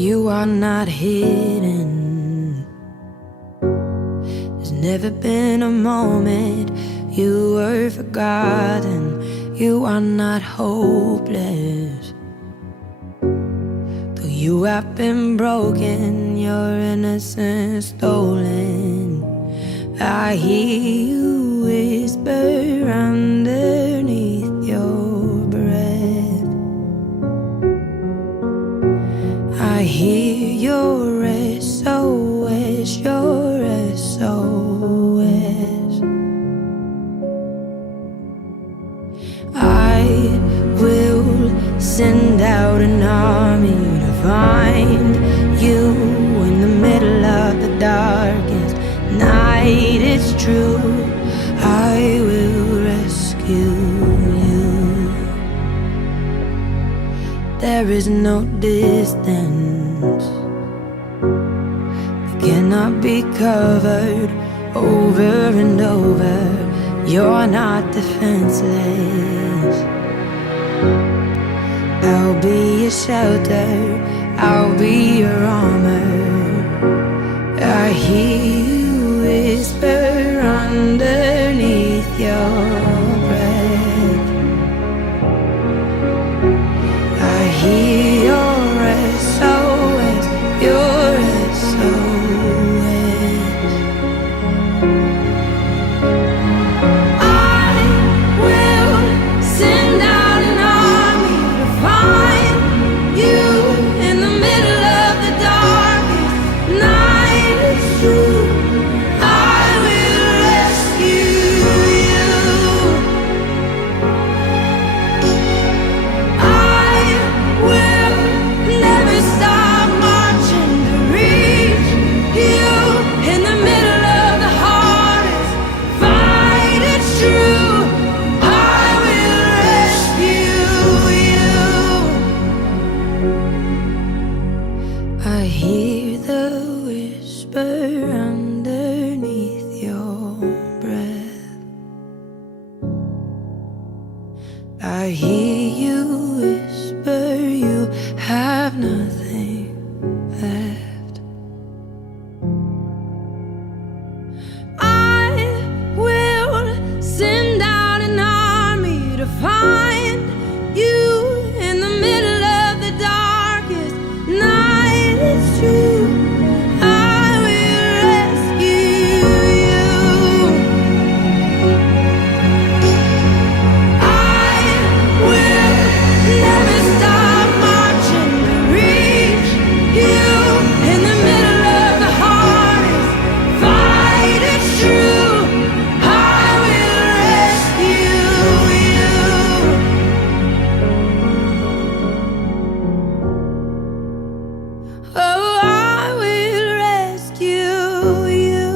You are not hidden. There's never been a moment you were forgotten. You are not hopeless. Though you have been broken, your innocence stolen, I hear you whisper underneath your breath. I hear your SOS, your SOS. I will send out an army to find you in the middle of the darkest night. It's true, I will rescue you. There is no distance that cannot be covered over and over. You're not defenseless. I'll be your shelter, I'll be your armor. I hear you whisper underneath your breath. I hear your SOS, your SOS. I will send out an army to find you in the middle of the darkest night. It's true, I will rescue you. I will never stop marching to reach you in the middle of the hardest fight. It's true, I will rescue you. I hear the whisper underneath your breath. I hear you whisper you have nothing left. I will send out an army to find you in the middle of the darkest night. It's true, I will rescue you. I will never stop marching to reach you in the middle of the hardest fight. It's true, I will rescue you. Oh, I will rescue you.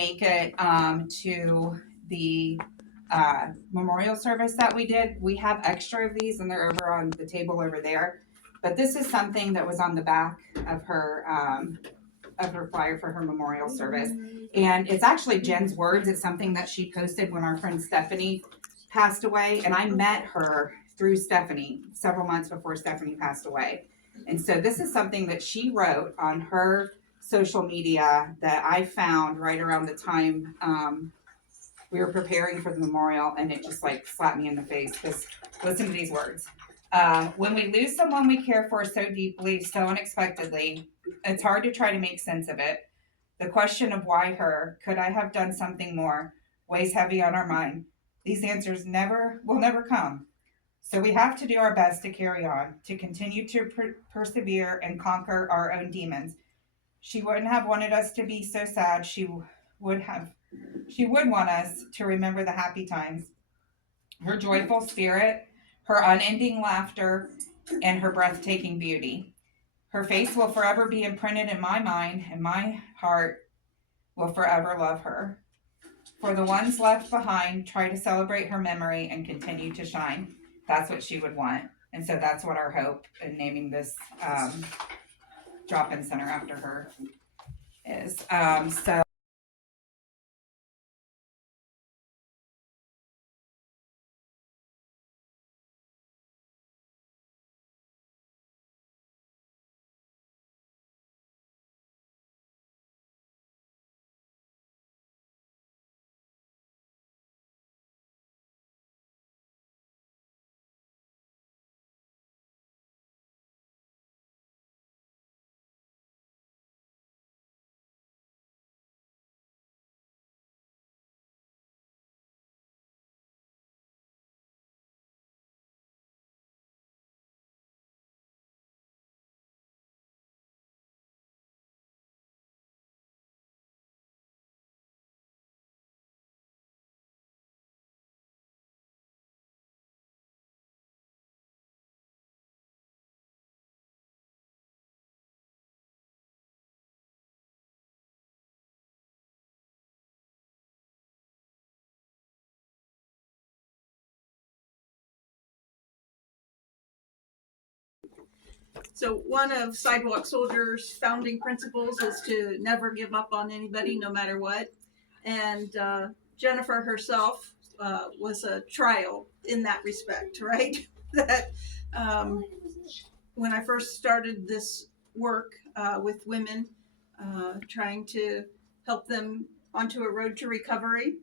make it to the memorial service that we did. We have extra of these, and they're over on the table over there. But this is something that was on the back of her flyer for her memorial service, and it's actually Jen's words. It's something that she posted when our friend Stephanie passed away, and I met her through Stephanie several months before Stephanie passed away. And so this is something that she wrote on her social media that I found right around the time we were preparing for the memorial, and it just like slapped me in the face. Because listen to these words. When we lose someone we care for so deeply, so unexpectedly, it's hard to try to make sense of it. The question of why her, could I have done something more, weighs heavy on our mind. These answers will never come. So we have to do our best to carry on, to continue to persevere and conquer our own demons. She wouldn't have wanted us to be so sad. Would have she would want us to remember the happy times, her joyful spirit, her unending laughter, and her breathtaking beauty. Her face will forever be imprinted in my mind, and my heart will forever love her. For the ones left behind, try to celebrate her memory and continue to shine. That's what she would want. And so that's what our hope in naming this drop-in center after her is. So So one of Sidewalk Soldiers' founding principles is to never give up on anybody, no matter what. And Jennifer herself was a trial in that respect, right? that when I first started this work with women, trying to help them onto a road to recovery,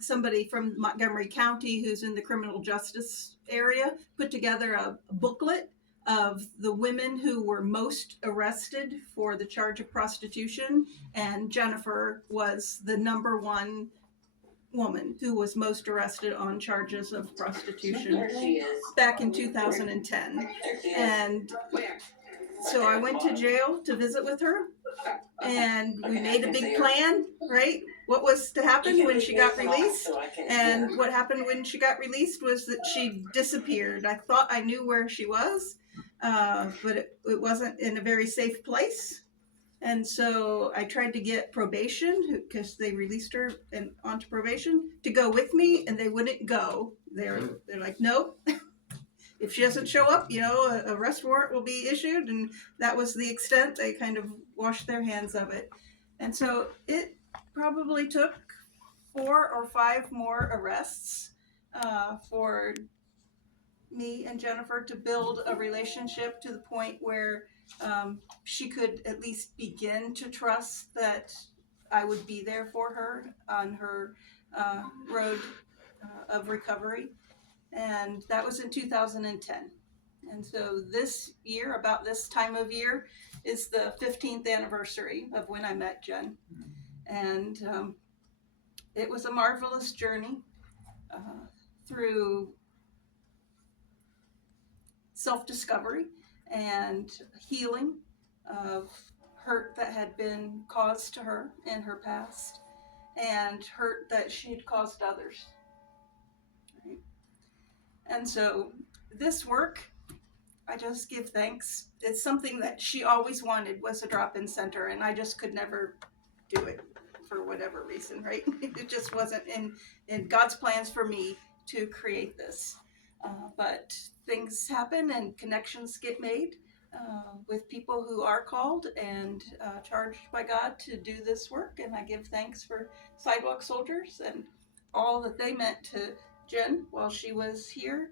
somebody from Montgomery County who's in the criminal justice area put together a booklet of the women who were most arrested for the charge of prostitution, and Jennifer was the number one woman who was most arrested on charges of prostitution back in 2010. And so I went to jail to visit with her, and we made a big plan, right? What was to happen when she got released? And what happened when she got released was that she disappeared. I thought I knew where she was, but it wasn't in a very safe place. And so I tried to get probation, because they released her and onto probation, to go with me, and they wouldn't go. They're like, no. If she doesn't show up, a arrest warrant will be issued, and that was the extent. They kind of washed their hands of it. And so it probably took 4 or 5 more arrests for me and Jennifer to build a relationship to the point where she could at least begin to trust that I would be there for her on her road of recovery. And that was in 2010. And so this year, about this time of year, is the 15th anniversary of when I met Jen. And it was a marvelous journey through self-discovery and healing of hurt that had been caused to her in her past, and hurt that she had caused others. Right? And so this work, I just give thanks. It's something that she always wanted, was a drop-in center, and I just could never do it. for whatever reason, right? It just wasn't in God's plans for me to create this. But things happen and connections get made with people who are called and charged by God to do this work. And I give thanks for Sidewalk Soldiers and all that they meant to Jen while she was here.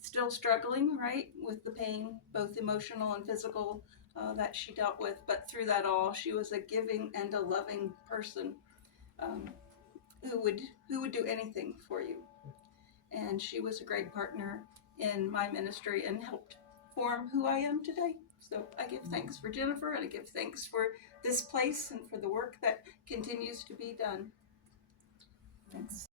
Still struggling, right, with the pain, both emotional and physical, that she dealt with. But through that all, she was a giving and a loving person, um, who would do anything for you. And she was a great partner in my ministry and helped form who I am today. So I give thanks for Jennifer, and I give thanks for this place and for the work that continues to be done. Thanks.